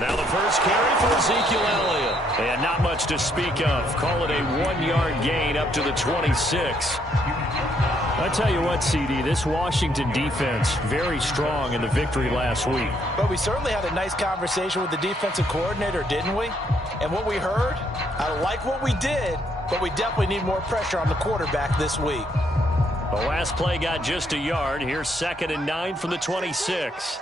Now the first carry for Ezekiel Elliott. And not much to speak of. Call it a 1-yard gain up to the 26. I tell you what, CD, this Washington defense, very strong in the victory last week. But we certainly had a nice conversation with the defensive coordinator, didn't we? And what we heard, I like what we did, but we definitely need more pressure on the quarterback this week. The last play got just a yard. Here's 2nd and 9 from the 26.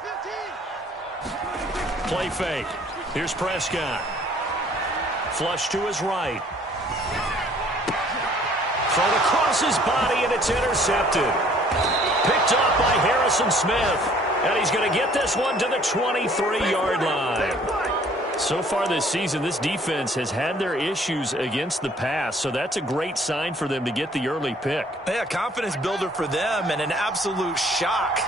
Play fake. Here's Prescott. Flush to his right. Thrown across his body, and it's intercepted. Picked up by Harrison Smith. And he's going to get this one to the 23-yard line. So far this season, this defense has had their issues against the pass, so that's a great sign for them to get the early pick. Yeah, confidence builder for them and an absolute shock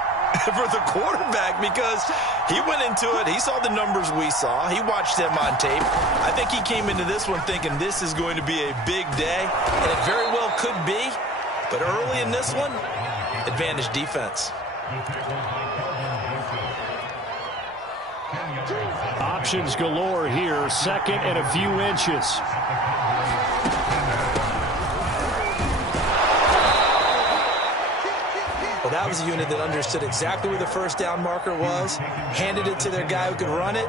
for the quarterback because he went into it. He saw the numbers we saw. He watched them on tape. I think he came into this one thinking this is going to be a big day, and it very well could be. But early in this one, advantage defense. Options galore here. 2nd and a few inches. Well, that was a unit that understood exactly where the first down marker was, handed it to their guy who could run it,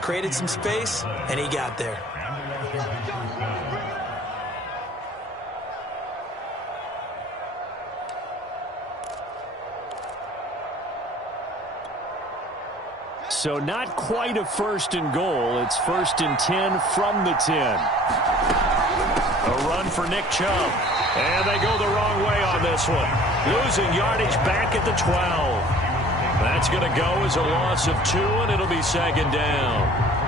created some space, and he got there. So not quite a 1st and goal. It's 1st and 10 from the 10. A run for Nick Chubb. And they go the wrong way on this one. Losing yardage back at the 12. That's going to go as a loss of 2, and it'll be 2nd down.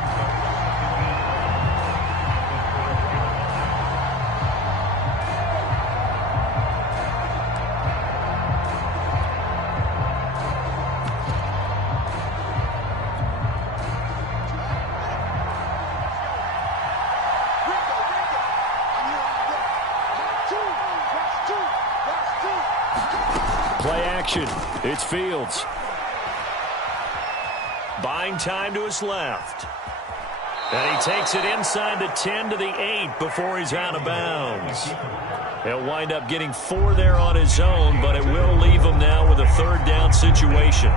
It's Fields. Buying time to his left. And he takes it inside the 10 to the 8 before he's out of bounds. He'll wind up getting 4 there on his own, but it will leave him now with a 3rd down situation.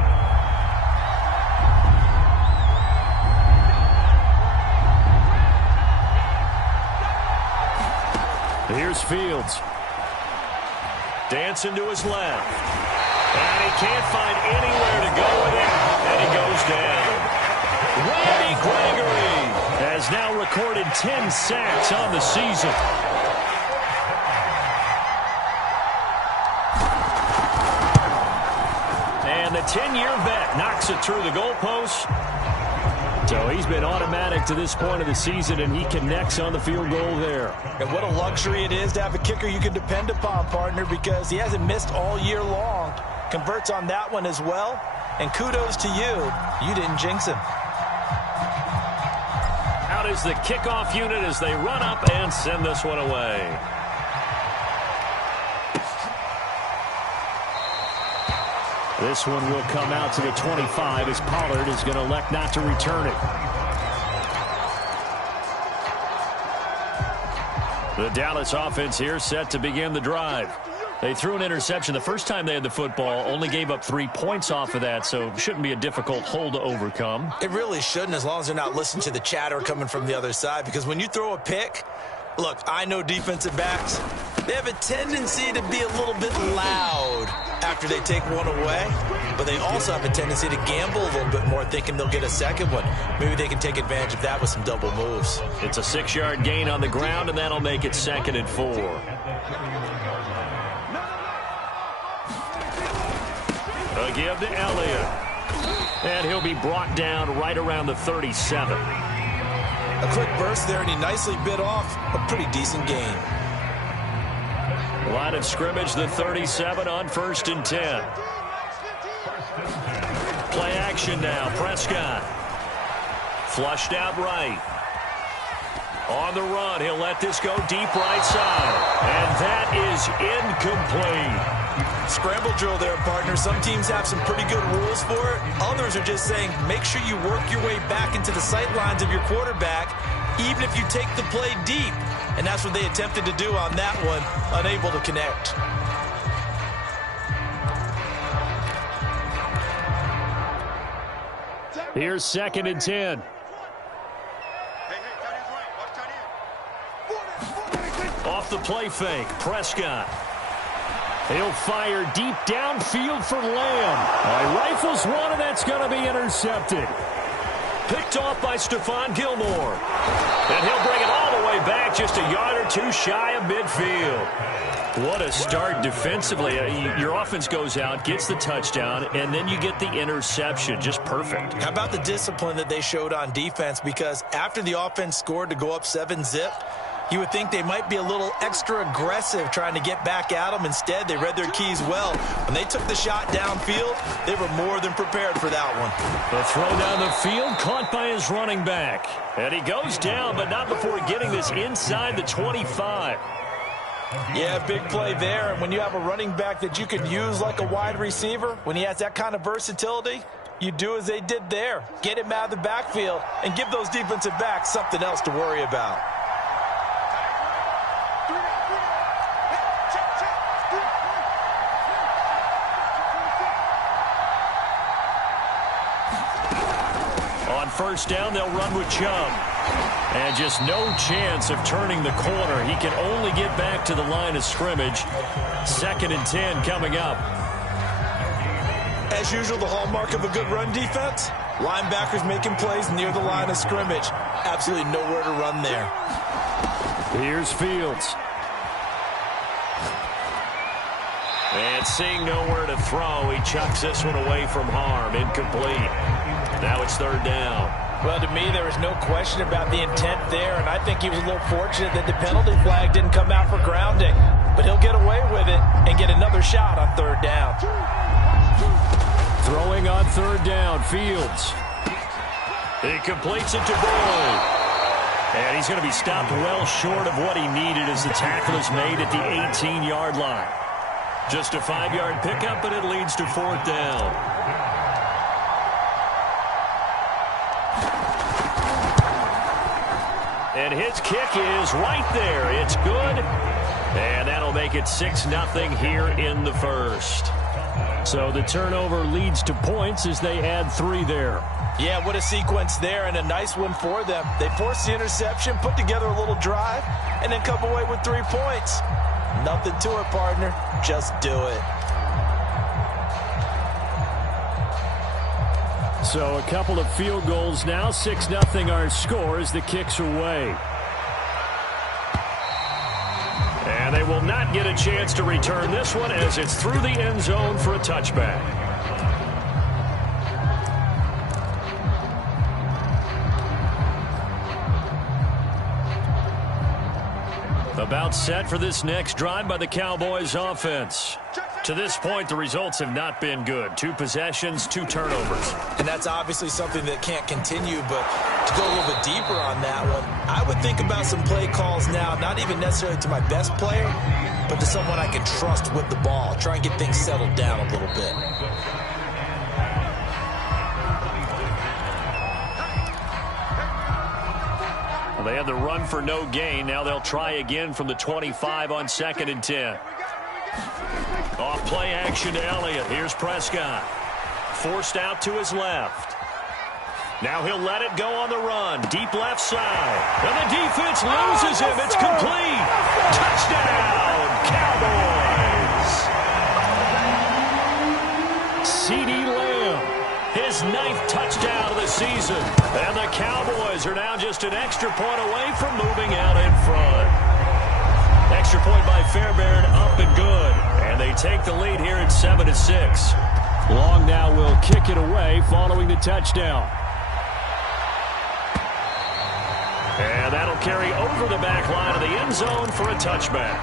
Here's Fields. Dancing to his left. And he can't find anywhere to go with it, and he goes down. Randy Gregory has now recorded 10 sacks on the season. And the 10-year vet knocks it through the goalpost. So he's been automatic to this point of the season, and he connects on the field goal there. And what a luxury it is to have a kicker you can depend upon, partner, because he hasn't missed all year long. Converts on that one as well. And kudos to you. You didn't jinx him. Out is the kickoff unit as they run up and send this one away. This one will come out to the 25 as Pollard is going to elect not to return it. The Dallas offense here set to begin the drive. They threw an interception the first time they had the football, only gave up 3 points off of that, so it shouldn't be a difficult hole to overcome. It really shouldn't, as long as they're not listening to the chatter coming from the other side, because when you throw a pick, look, I know defensive backs, they have a tendency to be a little bit loud after they take one away, but they also have a tendency to gamble a little bit more, thinking they'll get a second one. Maybe they can take advantage of that with some double moves. It's a 6-yard gain on the ground, and that'll make it 2nd and 4. A give to Elliott. And he'll be brought down right around the 37. A quick burst there, and he nicely bit off a pretty decent gain. Line of scrimmage, the 37 on 1st and 10. Play action now, Prescott. Flushed out right. On the run, he'll let this go deep right side. And that is incomplete. Scramble drill there, partner. Some teams have some pretty good rules for it. Others are just saying, make sure you work your way back into the sight lines of your quarterback, even if you take the play deep. And that's what they attempted to do on that one, unable to connect. Here's 2nd and 10. Off the play fake, Prescott. He'll fire deep downfield for Lamb. He rifles one, and that's going to be intercepted. Picked off by Stephon Gilmore. And he'll bring it all the way back, just a yard or two shy of midfield. What a start defensively. Your offense goes out, gets the touchdown, and then you get the interception. Just perfect. How about the discipline that they showed on defense? Because after the offense scored to go up 7-zip, you would think they might be a little extra aggressive trying to get back at them. Instead, they read their keys well. When they took the shot downfield, they were more than prepared for that one. The throw down the field, caught by his running back. And he goes down, but not before getting this inside the 25. Yeah, big play there. And when you have a running back that you can use like a wide receiver, when he has that kind of versatility, you do as they did there. Get him out of the backfield and give those defensive backs something else to worry about. On first down, they'll run with Chubb. And just no chance of turning the corner. He can only get back to the line of scrimmage. 2nd and 10 coming up. As usual, the hallmark of a good run defense, linebackers making plays near the line of scrimmage. Absolutely nowhere to run there. Here's Fields. And seeing nowhere to throw, he chucks this one away from harm. Incomplete. Now it's 3rd down. Well, to me, there was no question about the intent there, and I think he was a little fortunate that the penalty flag didn't come out for grounding. But he'll get away with it and get another shot on 3rd down. Throwing on 3rd down, Fields. He completes it to Boyd. And he's going to be stopped well short of what he needed as the tackle is made at the 18-yard line. Just a 5-yard pickup, and it leads to 4th down. And his kick is right there. It's good. And that'll make it 6-0 here in the first. So the turnover leads to points as they add 3 there. Yeah, what a sequence there, and a nice one for them. They forced the interception, put together a little drive, and then come away with 3 points. Nothing to it, partner. Just do it. So a couple of field goals now. 6-0 our score as the kick's away. And they will not get a chance to return this one as it's through the end zone for a touchback. About set for this next drive by the Cowboys offense. To this point, the results have not been good. 2 possessions, 2 turnovers. And that's obviously something that can't continue, but to go a little bit deeper on that one, I would think about some play calls now, not even necessarily to my best player, but to someone I can trust with the ball. Try and get things settled down a little bit. They had the run for no gain. Now they'll try again from the 25 on 2nd and 10. Off play action to Elliott. Here's Prescott. Forced out to his left. Now he'll let it go on the run. Deep left side. And the defense loses him. It's complete. Touchdown, Cowboys. CeeDee Lamb. His 9th touchdown of the season. And the Cowboys are now just an extra point away from moving out in front. Extra point by Fairbairn, up and good. And they take the lead here at 7-6. Long now will kick it away following the touchdown. And that'll carry over the back line of the end zone for a touchback.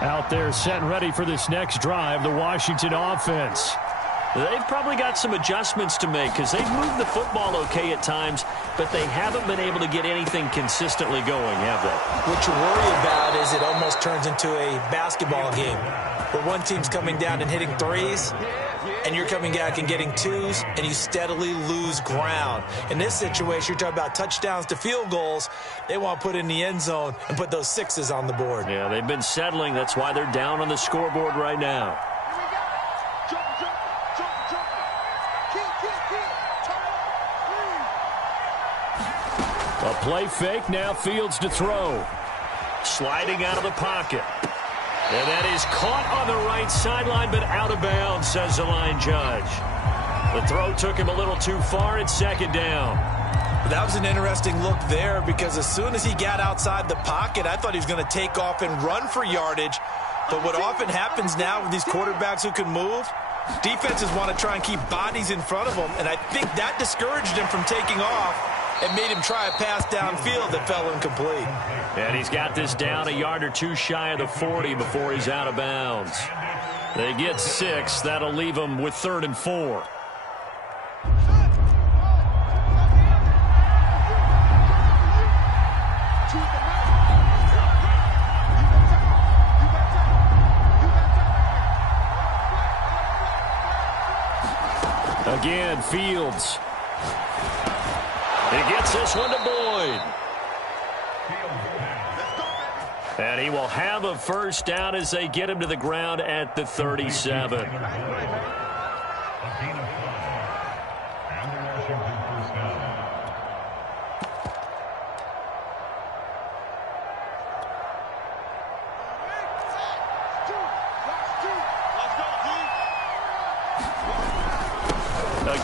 Out there set and ready for this next drive, the Washington offense. They've probably got some adjustments to make because they've moved the football okay at times, but they haven't been able to get anything consistently going, have they? What you worry about is it almost turns into a basketball game where one team's coming down and hitting threes, and you're coming back and getting twos, and you steadily lose ground. In this situation, you're talking about touchdowns to field goals. They want to put in the end zone and put those sixes on the board. Yeah, they've been settling. That's why they're down on the scoreboard right now. A play fake, now Fields to throw. Sliding out of the pocket. And that is caught on the right sideline, but out of bounds, says the line judge. The throw took him a little too far. It's second down. That was an interesting look there because as soon as he got outside the pocket, I thought he was going to take off and run for yardage. But what often happens now with these quarterbacks who can move, defenses want to try and keep bodies in front of them, and I think that discouraged him from taking off and made him try a pass downfield that fell incomplete. And he's got this down a yard or two shy of the 40 before he's out of bounds. They get 6. That'll leave them with 3rd and 4. Again, Fields. He gets this one to Boyd. And he will have a first down as they get him to the ground at the 37. A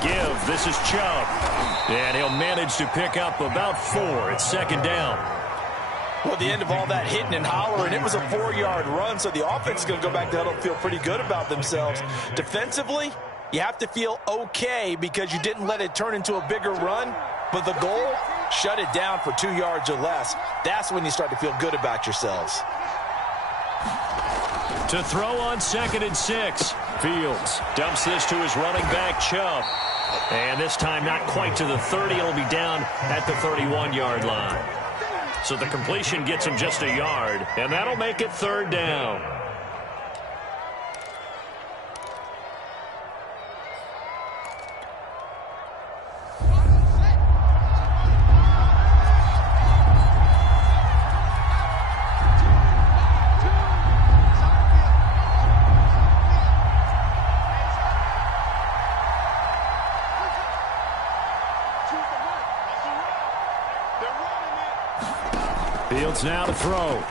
give. This is Chubb. And he'll manage to pick up about 4. It's second down. Well, the end of all that hitting and hollering, it was a 4-yard run, so the offense is going to go back to huddle and feel pretty good about themselves. Defensively, you have to feel okay because you didn't let it turn into a bigger run, but the goal, shut it down for 2 yards or less. That's when you start to feel good about yourselves. To throw on 2nd and 6. Fields dumps this to his running back, Chubb. And this time not quite to the 30. It'll be down at the 31-yard line. So the completion gets him just a yard, and that'll make it 3rd down. Fields now to throw.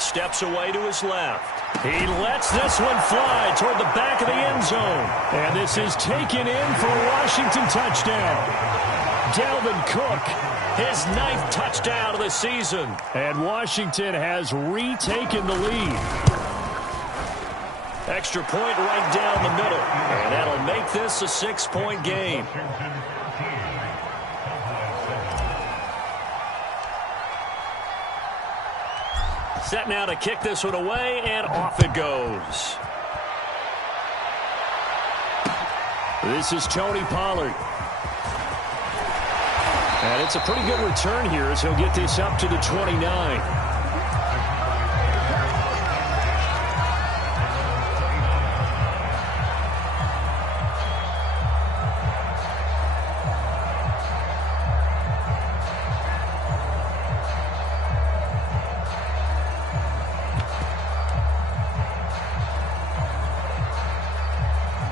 Steps away to his left. He lets this one fly toward the back of the end zone. And this is taken in for a Washington touchdown. Dalvin Cook, his 9th touchdown of the season. And Washington has retaken the lead. Extra point right down the middle. And that'll make this a 6-point game. Set now to kick this one away, and off it goes. This is Tony Pollard. And it's a pretty good return here as he'll get this up to the 29.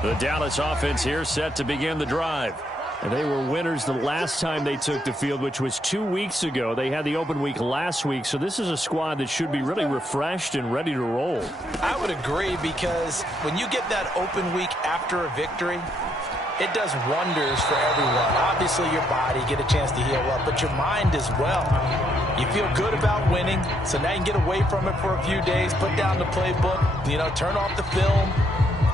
The Dallas offense here set to begin the drive. And they were winners the last time they took the field, which was 2 weeks ago. They had the open week last week, so this is a squad that should be really refreshed and ready to roll. I would agree because when you get that open week after a victory, it does wonders for everyone. Obviously, your body, get a chance to heal up, but your mind as well. You feel good about winning, so now you can get away from it for a few days, put down the playbook, turn off the film.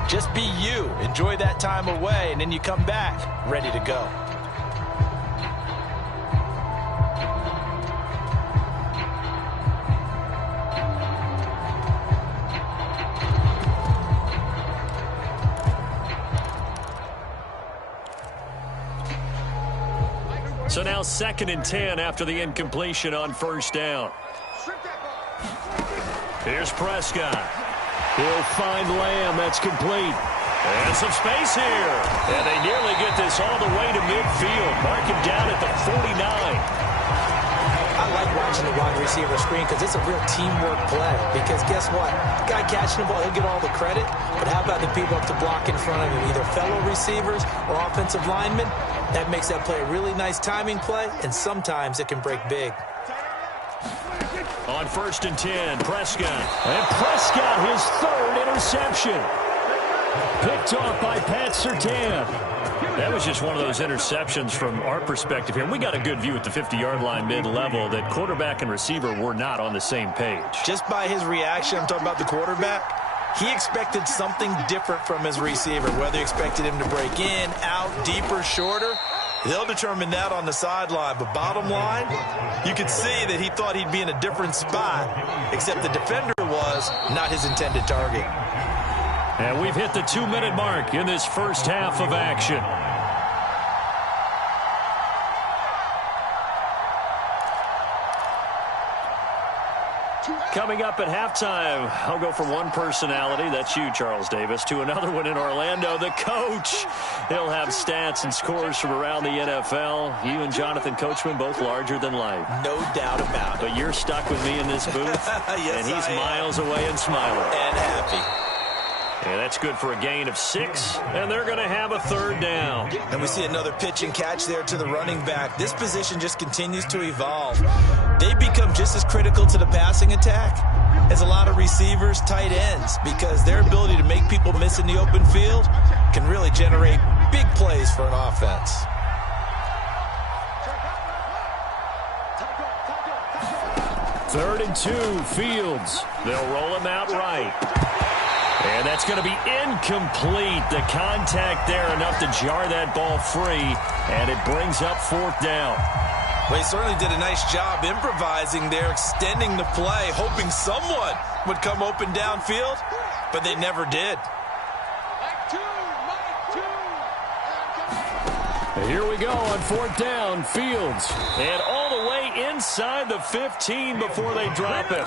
Just be you. Enjoy that time away, and then you come back ready to go. So now 2nd and 10 after the incompletion on 1st down. Here's Prescott. He'll find Lamb. That's complete. And some space here. And they nearly get this all the way to midfield. Mark him down at the 49. I like watching the wide receiver screen because it's a real teamwork play. Because guess what? The guy catching the ball, he'll get all the credit. But how about the people up to block in front of him, either fellow receivers or offensive linemen? That makes that play a really nice timing play, and sometimes it can break big. On 1st and 10, Prescott. And Prescott, his 3rd interception. Picked off by Pat Surtain. That was just one of those interceptions from our perspective here. We got a good view at the 50-yard line mid-level that quarterback and receiver were not on the same page. Just by his reaction, I'm talking about the quarterback, he expected something different from his receiver, whether he expected him to break in, out, deeper, shorter. They'll determine that on the sideline. But bottom line, you could see that he thought he'd be in a different spot, except the defender was not his intended target. And we've hit the 2-minute mark in this first half of action. Coming up at halftime, I'll go from one personality, that's you, Charles Davis, to another one in Orlando, the coach. He'll have stats and scores from around the NFL. You and Jonathan Coachman, both larger than life. No doubt about it. But you're stuck with me in this booth, yes, and he's miles away and smiling. And happy. Yeah, that's good for a gain of 6, and they're going to have a 3rd down. And we see another pitch and catch there to the running back. This position just continues to evolve. They become just as critical to the passing attack as a lot of receivers, tight ends, because their ability to make people miss in the open field can really generate big plays for an offense. Third and 2, Fields. They'll roll him out right. And that's going to be incomplete. The contact there enough to jar that ball free, and it brings up 4th down. Well, he certainly did a nice job improvising there, extending the play, hoping someone would come open downfield, but they never did. Here we go on 4th down, Fields. And all the way inside the 15 before they drop him.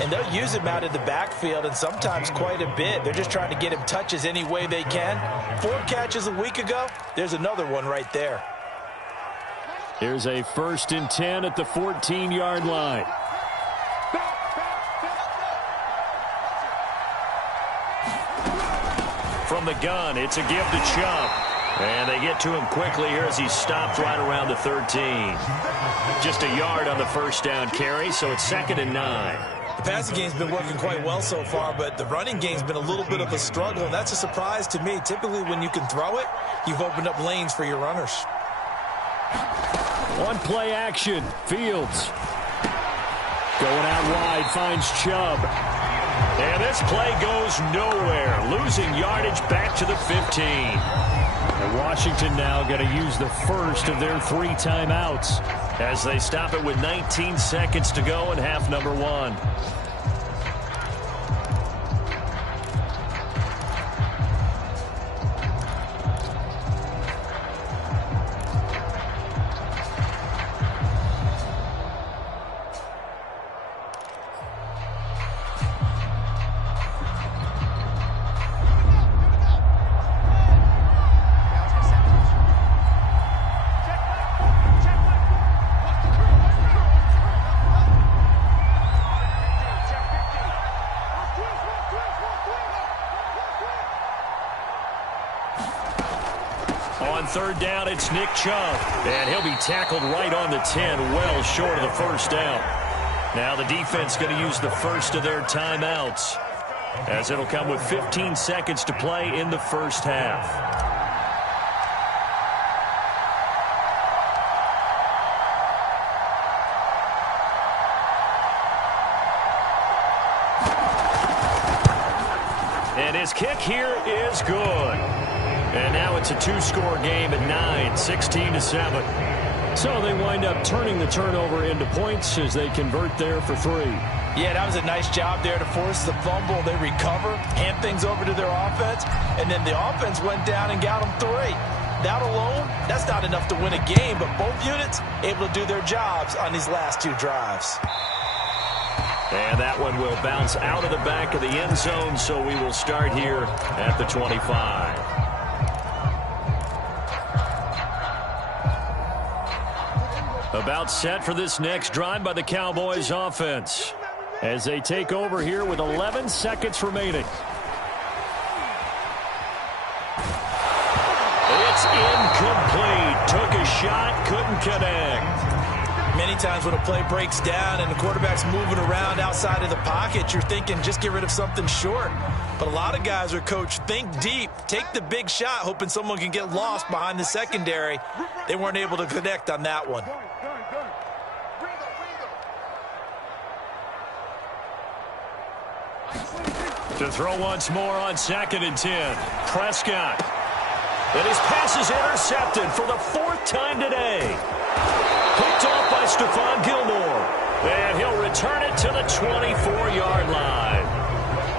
And they'll use him out in the backfield, and sometimes quite a bit. They're just trying to get him touches any way they can. 4 catches a week ago, there's another one right there. Here's a 1st and 10 at the 14-yard line. From the gun, it's a give to Chubb. And they get to him quickly here as he's stopped right around the 13. Just a yard on the 1st down carry, so it's 2nd and 9. The passing game's been working quite well so far, but the running game's been a little bit of a struggle, and that's a surprise to me. Typically, when you can throw it, you've opened up lanes for your runners. One play action, Fields. Going out wide, finds Chubb. And this play goes nowhere. Losing yardage back to the 15. And Washington now going to use the first of their 3 timeouts as they stop it with 19 seconds to go in half number 1. On 3rd down, it's Nick Chubb. And he'll be tackled right on the 10, well short of the 1st down. Now the defense going to use the first of their timeouts, as it'll come with 15 seconds to play in the first half. And his kick here is good. And now it's a 2-score game at 9, 16-7. So they wind up turning the turnover into points as they convert there for 3. Yeah, that was a nice job there to force the fumble. They recover, hand things over to their offense, and then the offense went down and got them 3. that alone, that's not enough to win a game, but both units able to do their jobs on these last two drives. And that one will bounce out of the back of the end zone, so we will start here at the 25. About set for this next drive by the Cowboys offense as they take over here with 11 seconds remaining. It's incomplete. Took a shot, couldn't connect. Many times when a play breaks down and the quarterback's moving around outside of the pocket, you're thinking just get rid of something short. But a lot of guys are coached, think deep, take the big shot, hoping someone can get lost behind the secondary. They weren't able to connect on that one. To throw once more on 2nd and 10. Prescott. And his pass is intercepted for the 4th time today. Picked off by Stephon Gilmore. And he'll return it to the 24-yard line.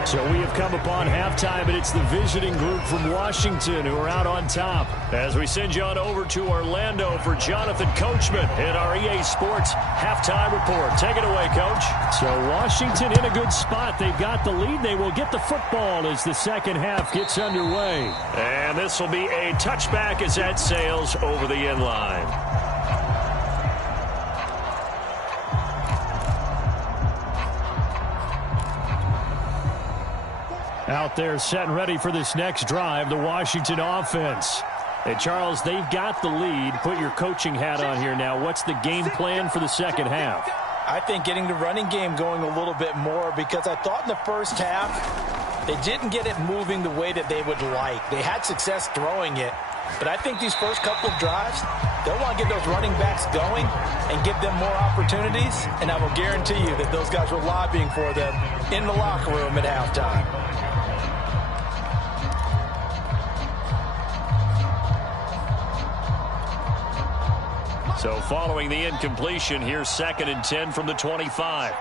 So we have come upon halftime, and it's the visiting group from Washington who are out on top. As we send you on over to Orlando for Jonathan Coachman in our EA Sports halftime report. Take it away, Coach. So Washington in a good spot. They've got the lead. They will get the football as the second half gets underway. And this will be a touchback as that sails over the end line. Out there set and ready for this next drive, the Washington offense. And, Charles, they've got the lead. Put your coaching hat on here now. What's the game plan for the second half? I think getting the running game going a little bit more, because I thought in the first half they didn't get it moving the way that they would like. They had success throwing it, but I think these first couple of drives, they'll want to get those running backs going and give them more opportunities, and I will guarantee you that those guys were lobbying for them in the locker room at halftime. So following the incompletion, here's 2nd and 10 from the 25.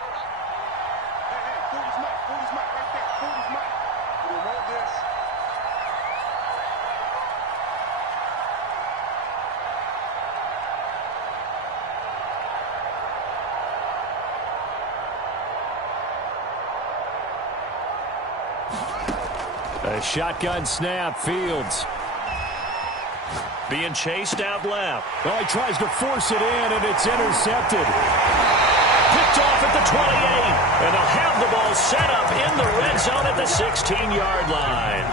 A shotgun snap, Fields. Being chased out left. Well, he tries to force it in, and it's intercepted. Picked off at the 28. And they'll have the ball set up in the red zone at the 16-yard line.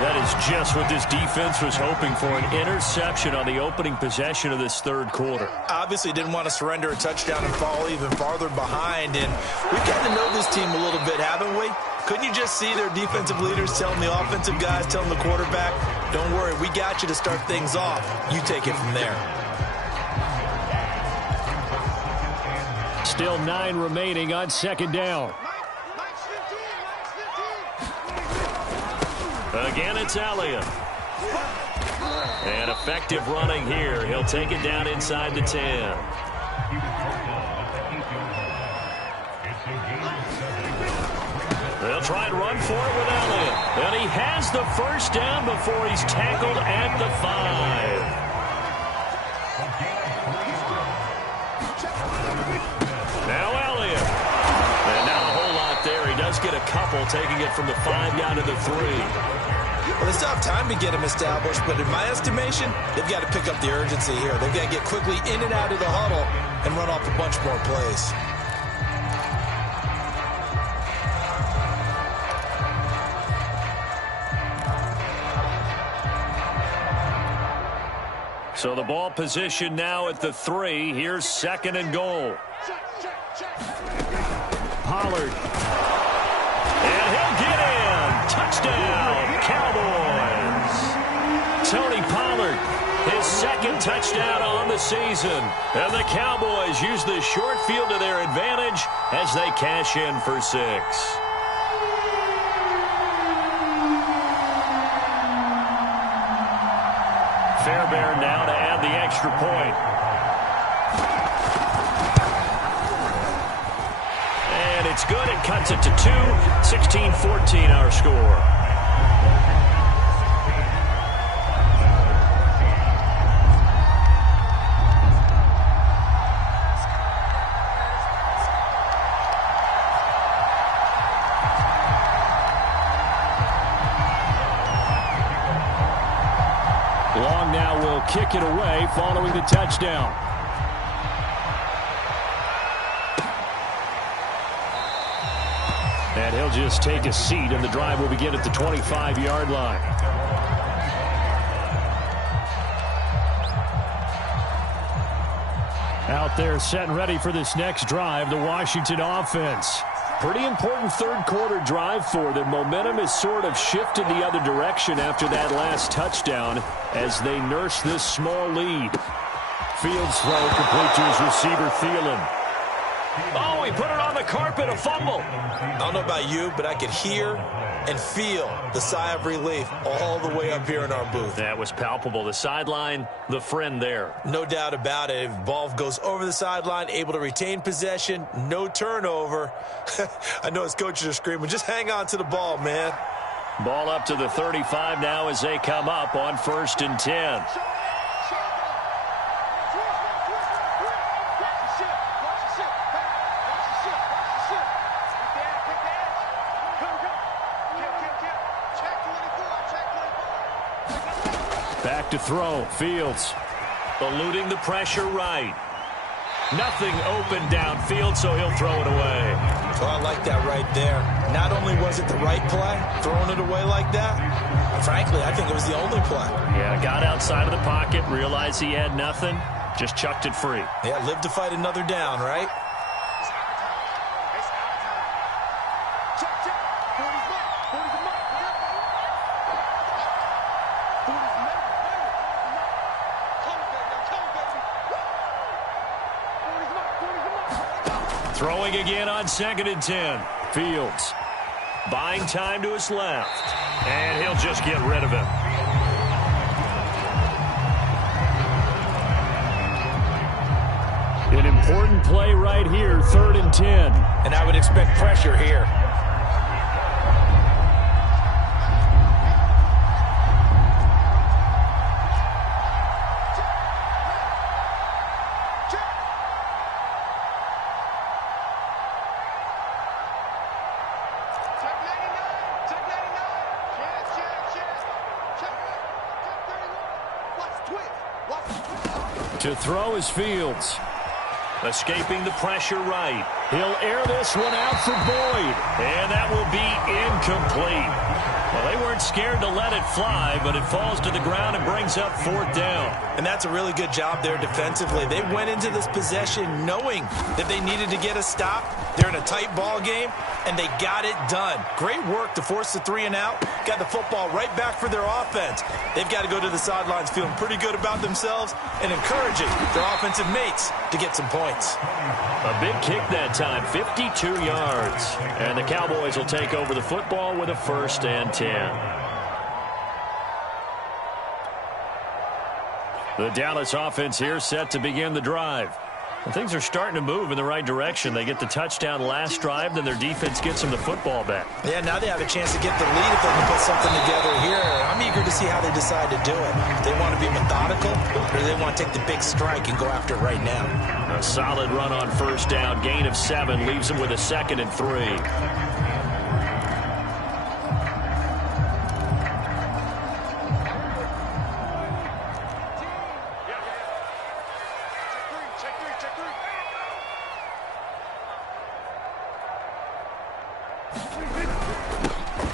That is just what this defense was hoping for, an interception on the opening possession of this third quarter. Obviously didn't want to surrender a touchdown and fall even farther behind. And we've gotten to know this team a little bit, haven't we? Couldn't you just see their defensive leaders telling the offensive guys, telling the quarterback, don't worry, we got you to start things off. You take it from there. Still 9 remaining on 2nd down. Again, it's Elliott. And effective running here. He'll take it down inside the 10. They'll try and run for it with Elliott. And he has the first down before he's tackled at the 5. Now Elliott. And not a whole lot there. He does get a couple, taking it from the 5 down to the 3. Well, they still have time to get him established, but in my estimation, they've got to pick up the urgency here. They've got to get quickly in and out of the huddle and run off a bunch more plays. So the ball position now at the 3. Here's 2nd and goal. Pollard. And he'll get in. Touchdown, Cowboys. Tony Pollard, his 2nd touchdown on the season. And the Cowboys use the short field to their advantage as they cash in for 6. Fairbairn now to add the extra point. And it's good. It cuts it to 2. 16-14 our score. it away following the touchdown. And he'll just take a seat, and the drive will begin at the 25-yard line. Out there set and ready for this next drive, the Washington offense. Pretty important third-quarter drive for them. Momentum has sort of shifted the other direction after that last touchdown as they nurse this small lead. Fields throw complete to his receiver, Thielen. Oh, he put it on the carpet, a fumble. I don't know about you, but I could hear and feel the sigh of relief all the way up here in our booth. That was palpable. The sideline, the friend there. No doubt about it. If ball goes over the sideline, able to retain possession, no turnover. I know his coaches are screaming, just hang on to the ball, man. Ball up to the 35 now as they come up on 1st and 10. Back to throw. Fields eluding the pressure right. Nothing open downfield, so he'll throw it away. So I like that right there. Not only was it the right play, throwing it away like that, frankly, I think it was the only play. Yeah, got outside of the pocket, realized he had nothing, just chucked it free. Yeah, live to fight another down, right? Throwing again on 2nd and 10. Fields buying time to his left. And he'll just get rid of it. An important play right here, 3rd and 10. And I would expect pressure here. To throw is Fields. Escaping the pressure right. He'll air this one out for Boyd. And that will be incomplete. Well, they weren't scared to let it fly, but it falls to the ground and brings up 4th down. And that's a really good job there defensively. They went into this possession knowing that they needed to get a stop. They're in a tight ball game, and they got it done. Great work to force the 3 and out. Got the football right back for their offense. They've got to go to the sidelines feeling pretty good about themselves and encouraging their offensive mates to get some points. A big kick that time, 52 yards. And the Cowboys will take over the football with a 1st and 10. The Dallas offense here set to begin the drive. Well, things are starting to move in the right direction. They get the touchdown last drive, then their defense gets them the football back. Yeah, now they have a chance to get the lead if they can put something together here. I'm eager to see how they decide to do it. Do they want to be methodical, or do they want to take the big strike and go after it right now? A solid run on 1st down. Gain of 7 leaves them with a 2nd and 3.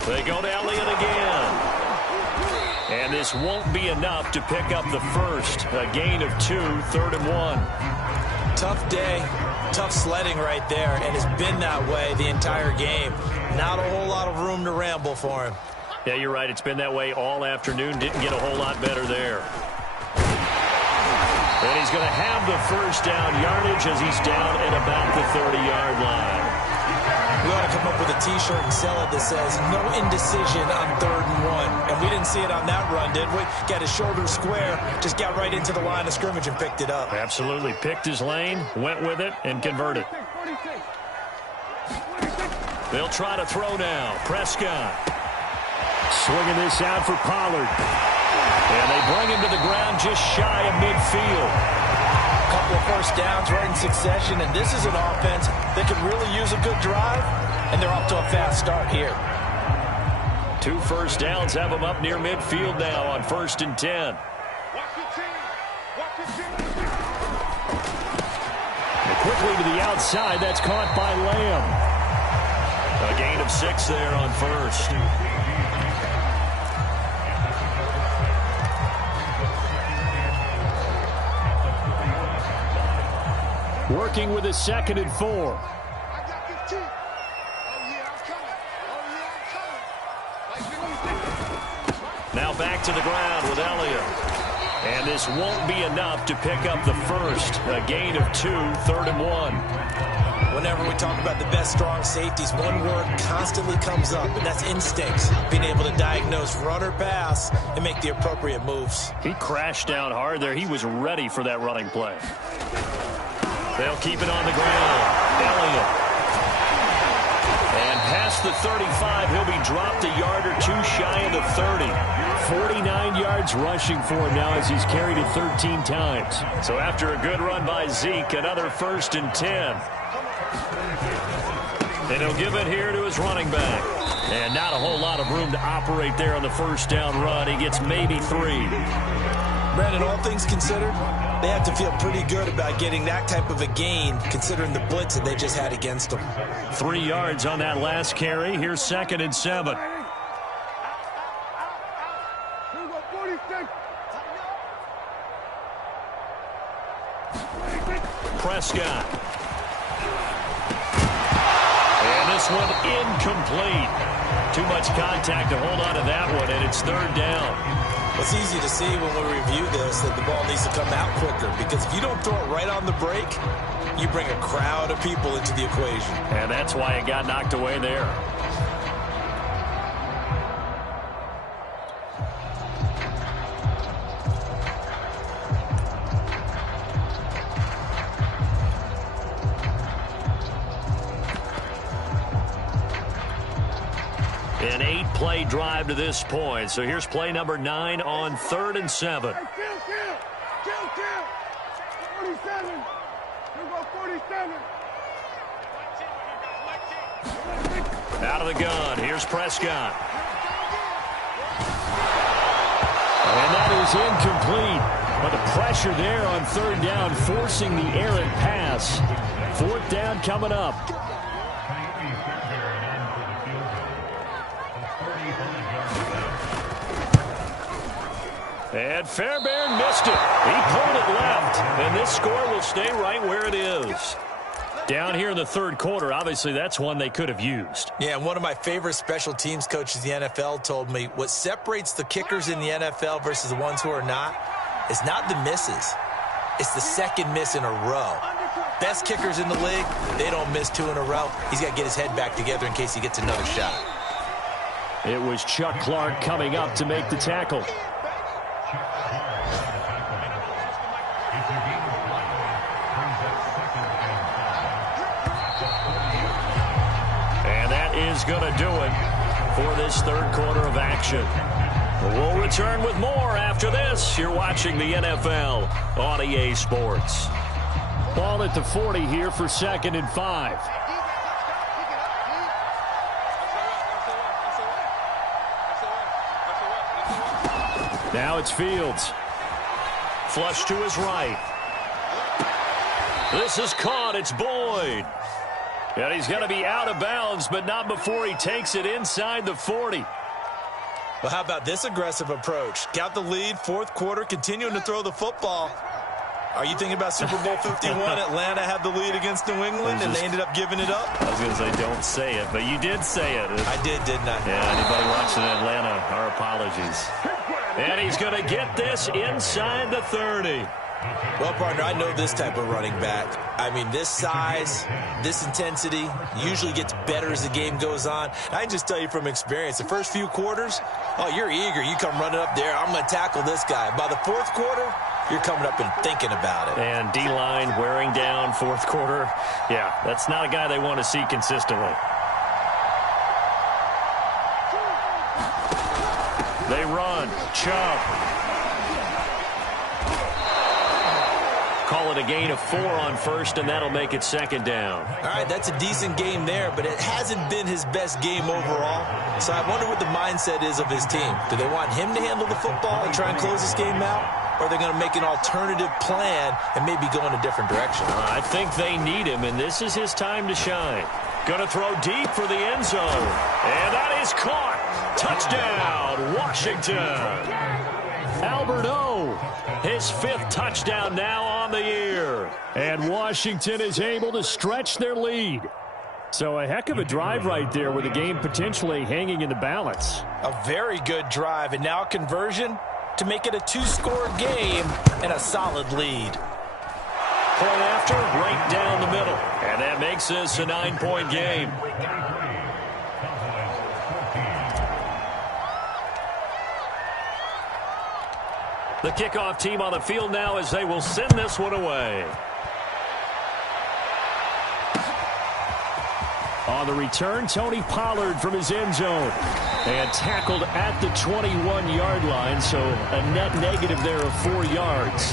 They go to Elliott again. And this won't be enough to pick up the first. A gain of 2, 3rd and 1. Tough day, tough sledding right there, and it's been that way the entire game. Not a whole lot of room to ramble for him. Yeah, you're right. It's been that way all afternoon. Didn't get a whole lot better there. And he's going to have the 1st down yardage as he's down at about the 30-yard line. We ought to come up with a T-shirt and sell it that says, no indecision on 3rd and 1. And we didn't see it on that run, did we? Got his shoulder square, just got right into the line of scrimmage and picked it up. Absolutely. Picked his lane, went with it, and converted. They'll try to throw now. Prescott. Swinging this out for Pollard. And they bring him to the ground just shy of midfield. Couple of 1st downs right in succession, and this is an offense that could really use a good drive, and they're off to a fast start here. 2 1st downs have them up near midfield now on 1st and 10. quickly to the outside. That's caught by Lamb. A gain of 6 there on first. Working with a 2nd and 4. Now back to the ground with Elliott. And this won't be enough to pick up the first. A gain of 2, 3rd and 1. Whenever we talk about the best strong safeties, one word constantly comes up, and that's instincts. Being able to diagnose run or pass and make the appropriate moves. He crashed down hard there. He was ready for that running play. They'll keep it on the ground. Elliott. And past the 35, he'll be dropped a yard or 2 shy of the 30. 49 yards rushing for him now as he's carried it 13 times. So after a good run by Zeke, another 1st and 10. And he'll give it here to his running back. And not a whole lot of room to operate there on the 1st down run. He gets maybe 3. Brandon, all things considered, they have to feel pretty good about getting that type of a gain considering the blitz that they just had against them. 3 yards on that last carry. Here's 2nd and 7. Prescott. And this one incomplete. Too much contact to hold on to that one, and it's 3rd down. It's easy to see when we review this that the ball needs to come out quicker, because if you don't throw it right on the break, you bring a crowd of people into the equation. And that's why it got knocked away there. An 8-play drive to this point. So here's play number 9 on 3rd and 7. Kill. 47. Here go 47. Out of the gun. Here's Prescott. And that is incomplete. But the pressure there on 3rd down, forcing the errant pass. 4th down coming up. And Fairbairn missed it. He pulled it left. And this score will stay right where it is. Down here in the 3rd quarter, obviously that's one they could have used. Yeah, and one of my favorite special teams coaches in the NFL told me what separates the kickers in the NFL versus the ones who are not is not the misses. It's the 2nd miss in a row. Best kickers in the league, they don't miss 2 in a row. He's got to get his head back together in case he gets another shot. It was Chuck Clark coming up to make the tackle. And that is going to do it for this 3rd quarter of action. We'll return with more after this. You're watching the NFL on EA Sports. Ball at the 40 here for 2nd and 5. Now it's Fields. Flush to his right. This is caught. It's Boyd. And he's going to be out of bounds, but not before he takes it inside the 40. Well, how about this aggressive approach? Got the lead, 4th quarter, continuing to throw the football. Are you thinking about Super Bowl 51? Atlanta had the lead against New England, and they ended up giving it up? I was going to say don't say it, but you did say it. I did, didn't I? Yeah, anybody watching Atlanta, our apologies. And he's going to get this inside the 30. Well, partner, I know this type of running back. I mean, this size, this intensity usually gets better as the game goes on. I can just tell you from experience, the first few quarters, oh, you're eager. You come running up there, I'm going to tackle this guy. By the 4th quarter, you're coming up and thinking about it. And D-line wearing down 4th quarter. Yeah, that's not a guy they want to see consistently. They run. Chubb. Call it a gain of 4 on first, and that'll make it second down. All right, that's a decent game there, but it hasn't been his best game overall. So I wonder what the mindset is of his team. Do they want him to handle the football and try and close this game out? Or are they going to make an alternative plan and maybe go in a different direction? I think they need him, and this is his time to shine. Going to throw deep for the end zone. And that is caught. Touchdown, Washington. Albert O, his 5th touchdown now on the year. And Washington is able to stretch their lead. So a heck of a drive right there with the game potentially hanging in the balance. A very good drive, and now conversion to make it a 2-score game and a solid lead. Point after, right down the middle. And that makes this a 9-point game. The kickoff team on the field now as they will send this one away. On the return, Tony Pollard from his end zone. And tackled at the 21-yard line, so a net negative there of 4 yards.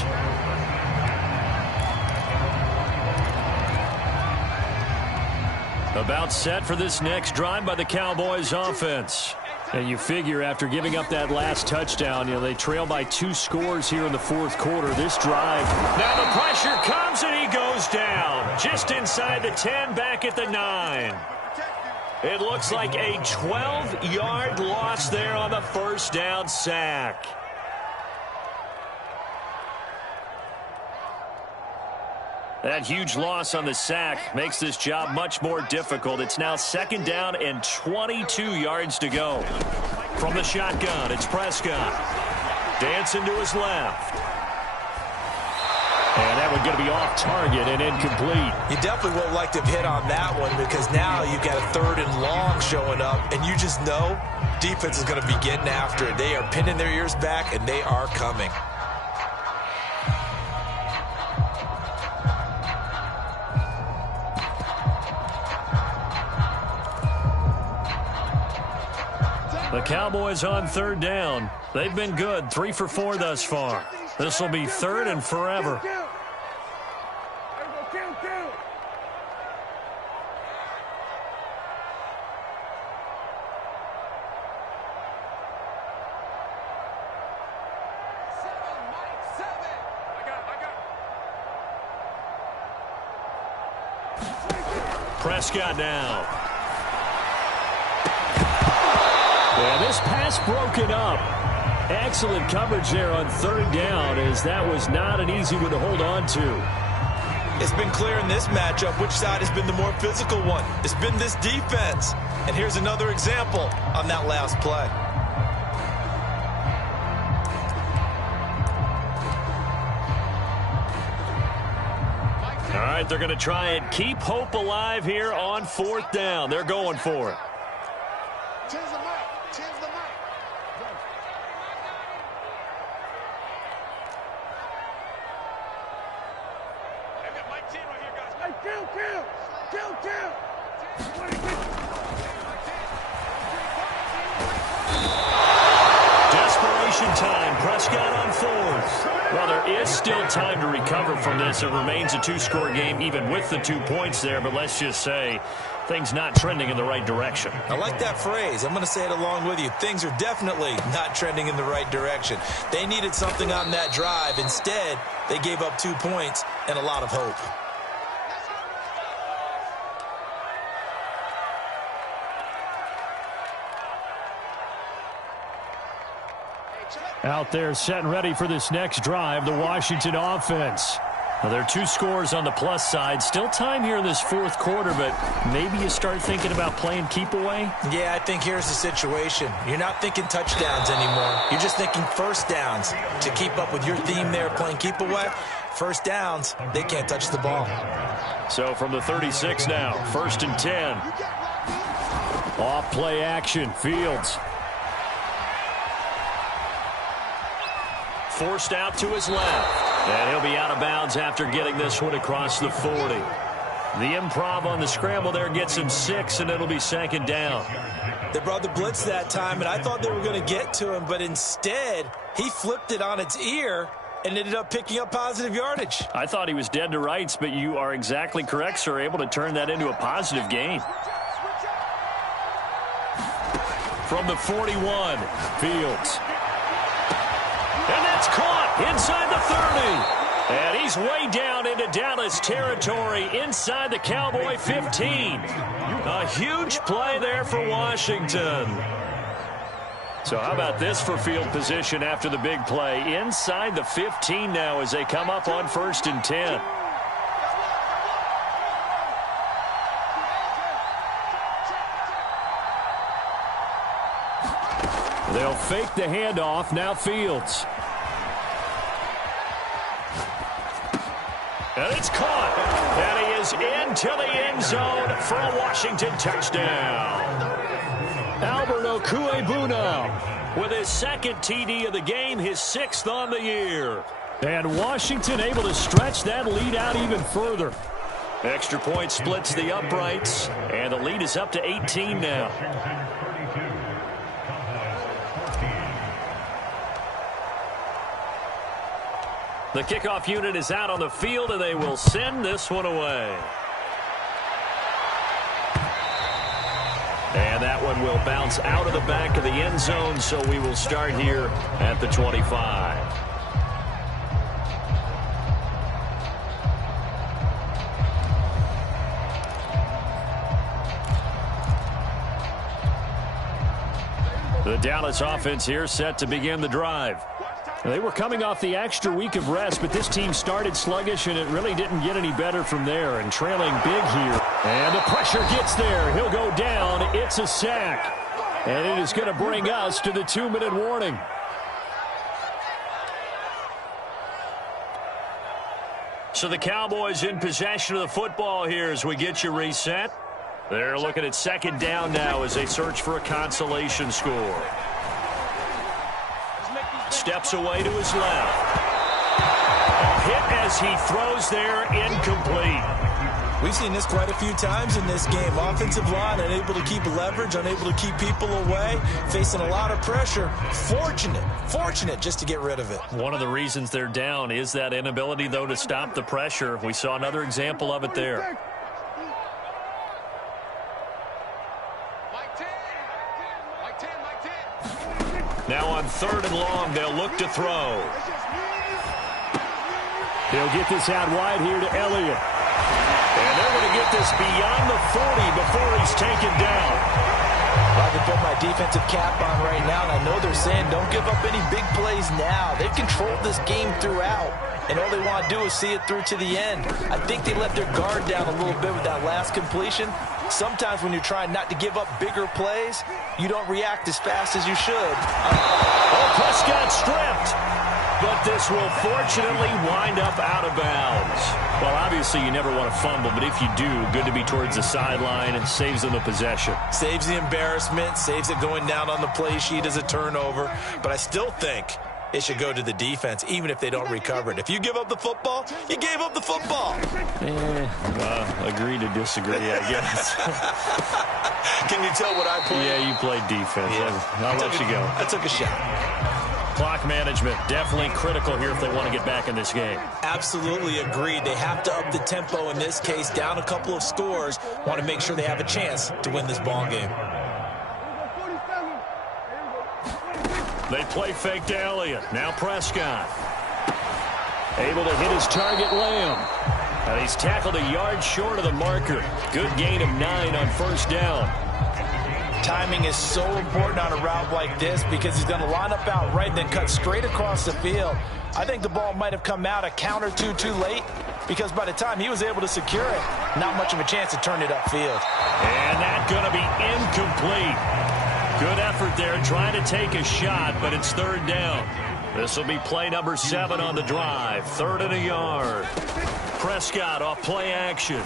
About set for this next drive by the Cowboys offense. And you figure after giving up that last touchdown, they trail by 2 scores here in the 4th quarter. This drive. Now the pressure comes and he goes down. Just inside the 10, back at the 9. It looks like a 12-yard loss there on the first down sack. That huge loss on the sack makes this job much more difficult. It's now second down and 22 yards to go. From the shotgun, it's Prescott. Dancing to his left. And that one going to be off target and incomplete. You definitely would like to have hit on that one because now you've got a 3rd and long showing up, and you just know defense is going to be getting after it. They are pinning their ears back, and they are coming. The Cowboys on 3rd down. They've been good, 3 for 4 thus far. This will be 3rd and forever. Prescott now. Yeah, this pass broken up. Excellent coverage there on 3rd down, as that was not an easy one to hold on to. It's been clear in this matchup which side has been the more physical one. It's been this defense. And here's another example on that last play. All right, they're going to try and keep hope alive here on 4th down. They're going for it. Desperation time. Prescott on 4th. Well, there is still time to recover from this. It remains a 2-score game even with the 2 points there, but let's just say things not trending in the right direction. I like that phrase. I'm going to say it along with you. Things are definitely not trending in the right direction. They needed something on that drive. Instead, they gave up 2 points and a lot of hope. Out there setting ready for this next drive, the Washington offense. Now, there are 2 scores on the plus side. Still time here in this 4th quarter, but maybe you start thinking about playing keep away? Yeah, I think here's the situation. You're not thinking touchdowns anymore. You're just thinking first downs. To keep up with your theme there, playing keep away, first downs, they can't touch the ball. So from the 36 now, 1st and 10. Off play action, Fields. Forced out to his left. And he'll be out of bounds after getting this one across the 40. The improv on the scramble there gets him 6, and it'll be second down. They brought the blitz that time, and I thought they were going to get to him, but instead, he flipped it on its ear and ended up picking up positive yardage. I thought he was dead to rights, but you are exactly correct, sir. Able to turn that into a positive gain. From the 41, Fields. And that's caught inside the 30. And he's way down into Dallas territory inside the Cowboy 15. A huge play there for Washington. So how about this for field position after the big play? Inside the 15 now as they come up on 1st and 10. They'll fake the handoff. Now Fields. And it's caught. And he is into the end zone for a Washington touchdown. Albert Okwuegbunam with his second TD of the game, his 6th on the year. And Washington able to stretch that lead out even further. Extra point splits the uprights, and the lead is up to 18 now. The kickoff unit is out on the field, and they will send this one away. And that one will bounce out of the back of the end zone, so we will start here at the 25. The Dallas offense here set to begin the drive. They were coming off the extra week of rest, but this team started sluggish, and it really didn't get any better from there. And trailing big here. And the pressure gets there. He'll go down. It's a sack. And it is going to bring us to the 2-minute warning. So the Cowboys in possession of the football here as we get you reset. They're looking at 2nd down now as they search for a consolation score. Steps away to his left. A hit as he throws there, incomplete. We've seen this quite a few times in this game. Offensive line unable to keep leverage, unable to keep people away, facing a lot of pressure. Fortunate just to get rid of it. One of the reasons they're down is that inability, though, to stop the pressure. We saw another example of it there. Now on 3rd and long, they'll look to throw. He'll get this out wide here to Elliott. And they're going to get this beyond the 40 before he's taken down. I can put my defensive cap on right now, and I know they're saying don't give up any big plays now. They've controlled this game throughout, and all they want to do is see it through to the end. I think they let their guard down a little bit with that last completion. Sometimes when you're trying not to give up bigger plays, you don't react as fast as you should. Oh, Prescott stripped. But this will fortunately wind up out of bounds. Well, obviously you never want to fumble, but if you do, good to be towards the sideline and saves them the possession. Saves the embarrassment, saves it going down on the play sheet as a turnover. But I still think it should go to the defense, even if they don't recover it. If you give up the football, you gave up the football. Agree to disagree, I guess. Can you tell what I played? Yeah, you played defense. Yeah. I'll let you go. I took a shot. Clock management, definitely critical here if they want to get back in this game. Absolutely agreed. They have to up the tempo in this case, down a couple of scores. Want to make sure they have a chance to win this ball game. They play fake to Elliott. Now Prescott. Able to hit his target, Lamb. And he's tackled a yard short of the marker. Good gain of 9 on 1st down. Timing is so important on a route like this because he's going to line up out right and then cut straight across the field. I think the ball might have come out a count or two too late because by the time he was able to secure it, not much of a chance to turn it upfield. And that's going to be incomplete. Good effort there trying to take a shot, but it's 3rd down. This will be play number 7 on the drive. 3rd and a yard. Prescott off play action.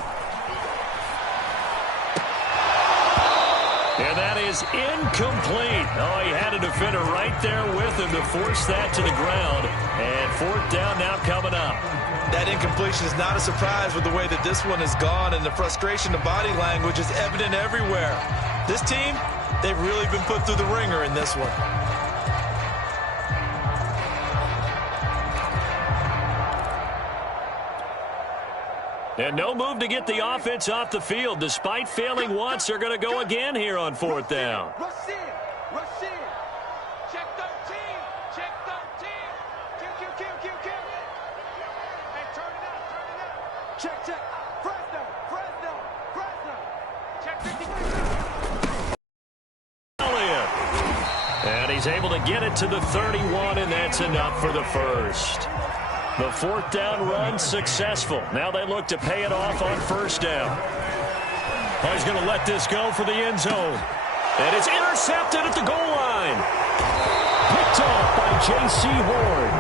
And that is incomplete. Oh, he had a defender right there with him to force that to the ground. And 4th down now coming up. That incompletion is not a surprise with the way that this one has gone, and the frustration, the body language is evident everywhere. This team, they've really been put through the ringer in this one. And no move to get the offense off the field. Despite failing once, they're going to go again here on 4th down. Rush in. Rush in. Check 13. Check 13. Kill. Hey, turn it out. Check. Fresno. Check 53. And he's able to get it to the 31, and that's enough for the first. The 4th down run successful. Now they look to pay it off on 1st down. Oh, he's going to let this go for the end zone. And it's intercepted at the goal line. Picked off by J.C. Horn.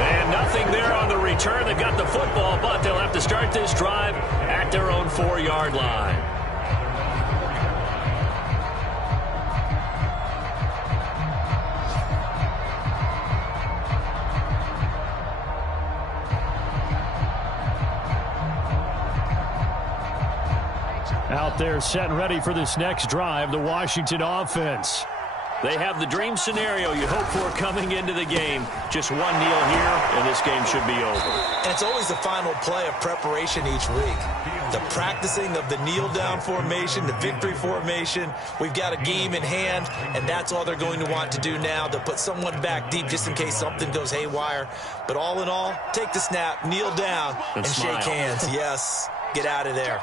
And nothing there on the return. They've got the football, but they'll have to start this drive at their own 4-yard line. Out there set and ready for this next drive, the Washington offense. They have the dream scenario you hope for coming into the game. Just one kneel here, and this game should be over. And it's always the final play of preparation each week. The practicing of the kneel-down formation, the victory formation. We've got a game in hand, and that's all they're going to want to do now, to put someone back deep just in case something goes haywire. But all in all, take the snap, kneel down, and shake hands. Yes, get out of there.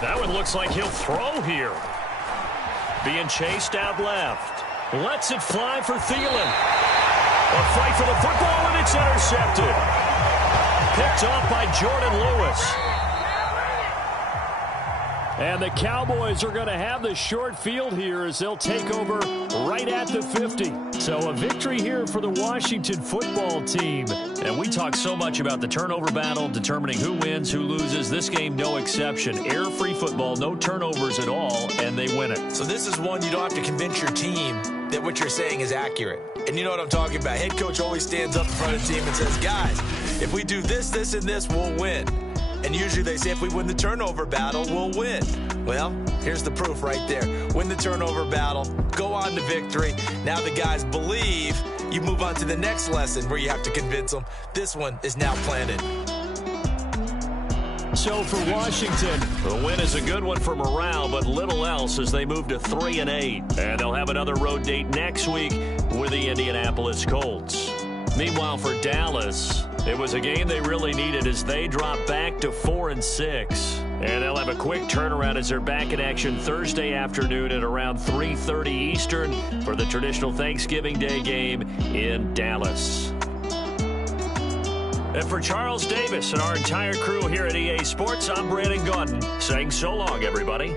That one looks like he'll throw here. Being chased out left. Lets it fly for Thielen. A fight for the football, and it's intercepted. Picked off by Jordan Lewis. And the Cowboys are going to have the short field here as they'll take over right at the 50. So a victory here for the Washington football team. And we talk so much about the turnover battle, determining who wins, who loses. This game, no exception. Air-free football, no turnovers at all, and they win it. So this is one you don't have to convince your team that what you're saying is accurate. And you know what I'm talking about. Head coach always stands up in front of the team and says, guys, if we do this, this, and this, we'll win. And usually they say if we win the turnover battle, we'll win. Well, here's the proof right there. Win the turnover battle, go on to victory. Now the guys believe. You move on to the next lesson where you have to convince them. This one is now planted. So for Washington, the win is a good one for morale, but little else as they move to 3-8. And they'll have another road date next week with the Indianapolis Colts. Meanwhile, for Dallas, it was a game they really needed as they drop back to 4-6. And they'll have a quick turnaround as they're back in action Thursday afternoon at around 3:30 Eastern for the traditional Thanksgiving Day game in Dallas. And for Charles Davis and our entire crew here at EA Sports, I'm Brandon Gaudin saying so long, everybody.